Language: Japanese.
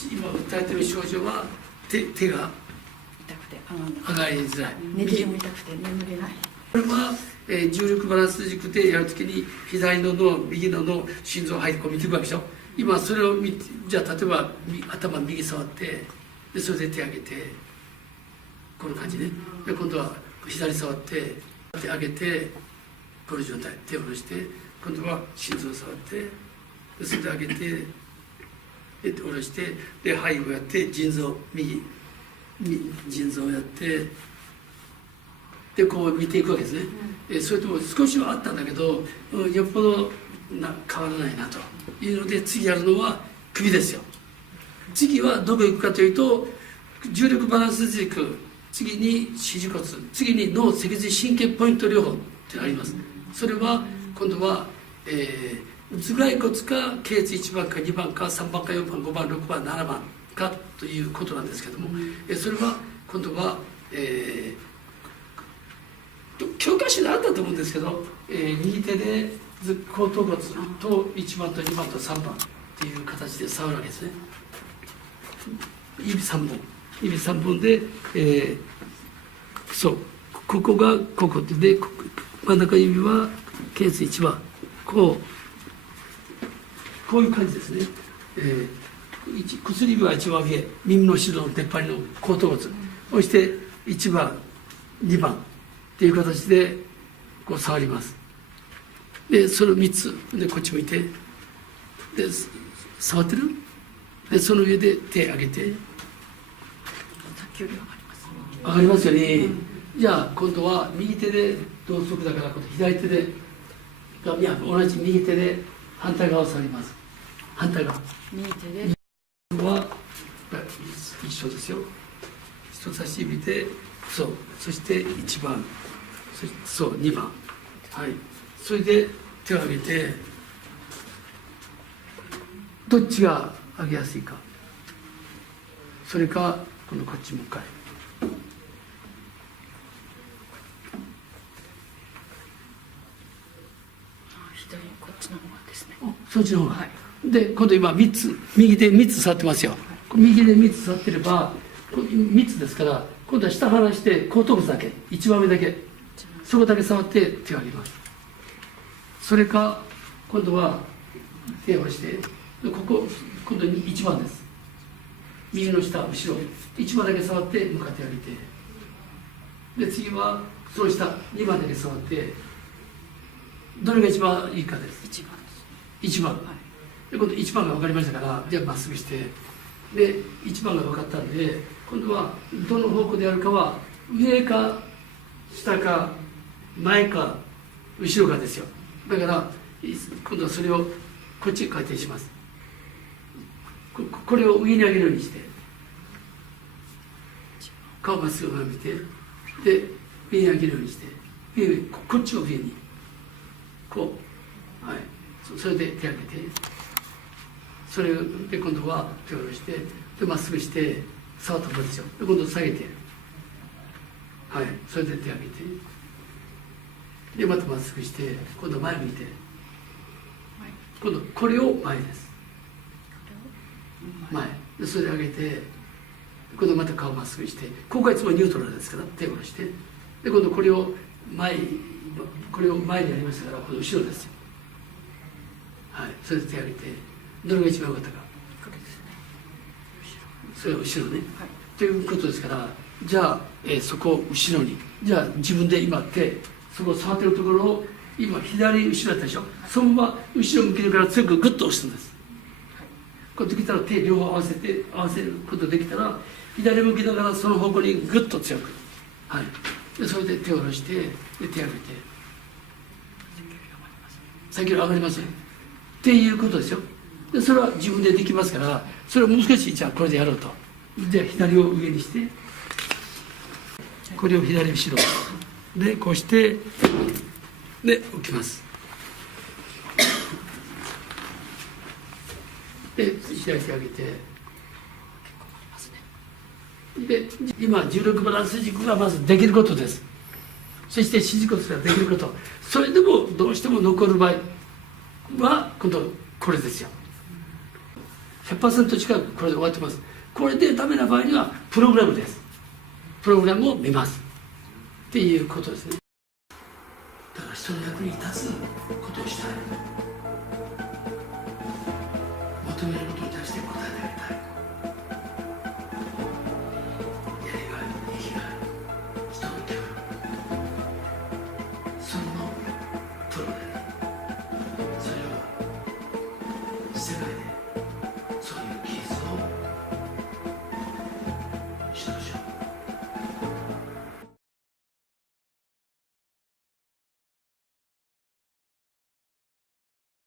今訴えてる症状は手が痛くて上がりづらい。寝ても痛くて眠れない。これは、重力バランス軸でやるときに左の脳右の脳心臓入り込みていくわけでしょ。今それをじゃあ例えば頭右触ってでそれで手上げてこの感じね。で今度は左触って手上げてこの状態手を下ろして今度は心臓を触ってでそれで上げてで下ろしてで背後やって腎臓腎臓をやってでこう見ていくわけですね。それとも少しはあったんだけど、よっぽど変わらないなというので次やるのは首ですよ。次はどこ行くかというと重力バランス軸、次に四字骨、次に脳脊髄神経ポイント療法ってあります。それは今度は、頭蓋骨か頸椎1番か2番か3番か4番5番6番7番かということなんですけども、それは今度は、教科書であったと思うんですけど、右手で後頭骨と1番と2番と3番っていう形で触るわけですね。指3本で、そうここがここで真ん中指は頸椎1番こういう感じですね。薬指は一番上、耳の後ろの出っ張りの後頭骨、そして1番2番っていう形でこう触ります。でそれを3つでこっち向いてで触ってるでその上で手上げて上がりますよね。じゃあ今度は右手で同側だから今度左手で同じ右手で反対側を触ります。反対側右手では一緒ですよ。人差し指でそして1番2番、はい、それで手を上げてどっちが上げやすいか、それか今度こっちもう一回左こっちの方がですね。そっちの方が、はい、で今度今3つ右で3つ触ってますよ。右で3つ触ってれば3つですから今度は下離して後頭骨だけ1番目だけそこだけ触って手を上げます。それか今度は手を下ろしてここ今度に1番です。右の下後ろ1番だけ触って向かってあげてで次はその下2番だけ触ってどれが一番いいかです。1番1番、はい、で今度1番が分かりましたからじゃあまっすぐしてで1番が分かったんで今度はどの方向でやるかは上か下か前か後ろかですよ。だから今度はそれをこっちに回転します。これを上に上げるようにして顔まっすぐ前見てで上に上げるようにしてこっちを上にこう、はい、それで手を上げてそれで今度は手を下ろしてでまっすぐして触ったとですよ。で今度下げてはいそれで手を上げてでまたまっすぐして今度前向いて今度これを前です。前でそれで上げて今度また顔まっすぐしてここがいつもニュートラルですから手を下ろしてで今度これを前にやりましたからこの後ろですよ。はいそれで手を上げてどれが一番良かったかこれですね。それは後ろね、はい、ということですからじゃあ、そこを後ろにじゃあ自分で今そこを触ってるところを今左後ろだったでしょ、はい、そのまま後ろ向けるから強くグッと押すんです。こうできたら手両方合わせることができたら左向きながらその方向にグッと強く、はい、でそれで手を下ろしてで手を上げて先より上がりますよっていうことですよ。でそれは自分でできますからそれをもう少しじゃあこれでやろうとじゃあ左を上にしてこれを左後ろでこうしてで置きます。で左手上げてで今重力バランス軸がまずできることです。そして四字骨ができること、それでもどうしても残る場合は今度これですよ。100% 近くこれで終わってます。これでダメな場合にはプログラムです。プログラムを見ますっていうことですね。だから人の役に立つことをしたい。